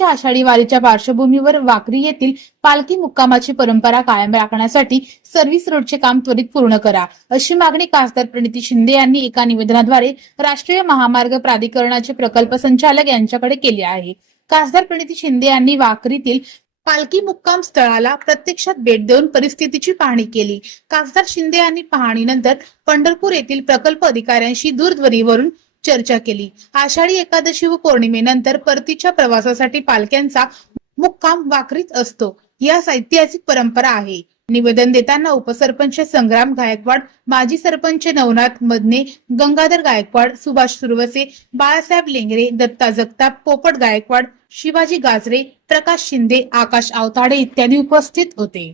वारीच्या आषाढी वारीच्या पार्श्वभूमीवर वाकरी येथील पालखी मुक्कामाची परंपरा कायम राखण्यासाठी सर्व्हिस रोडचे काम त्वरित पूर्ण करा, अशी मागणी खासदार प्रणिती शिंदे यांनी एका निवेदनाद्वारे राष्ट्रीय महामार्ग प्राधिकरणाचे प्रकल्प संचालक यांच्याकडे केली आहे। खासदार प्रणिती शिंदे यांनी वाकरीतील पालखी मुक्काम स्थळाला प्रत्यक्षात भेट देऊन परिस्थितीची पाहणी केली। खासदार शिंदे यांनी पाहणीनंतर पंढरपूर येथील प्रकल्प अधिकाऱ्यांशी दूरध्वनीवरून चर्चा केली। आषाढी एकादशी व पौर्णिमेनंतर परतीच्या प्रवासासाठी पालख्यांचा मुक्काम वाकरीत असतो, यास ऐतिहासिक परंपरा आहे। निवेदन देताना उपसरपंच संग्राम गायकवाड, माजी सरपंच नवनाथ मदने, गंगाधर गायकवाड, सुभाष सुरवसे, बाळासाहेब लेंगरे, दत्ता जगताप, पोपट गायकवाड, शिवाजी गाजरे, प्रकाश शिंदे, आकाश आवताडे इत्यादी उपस्थित होते।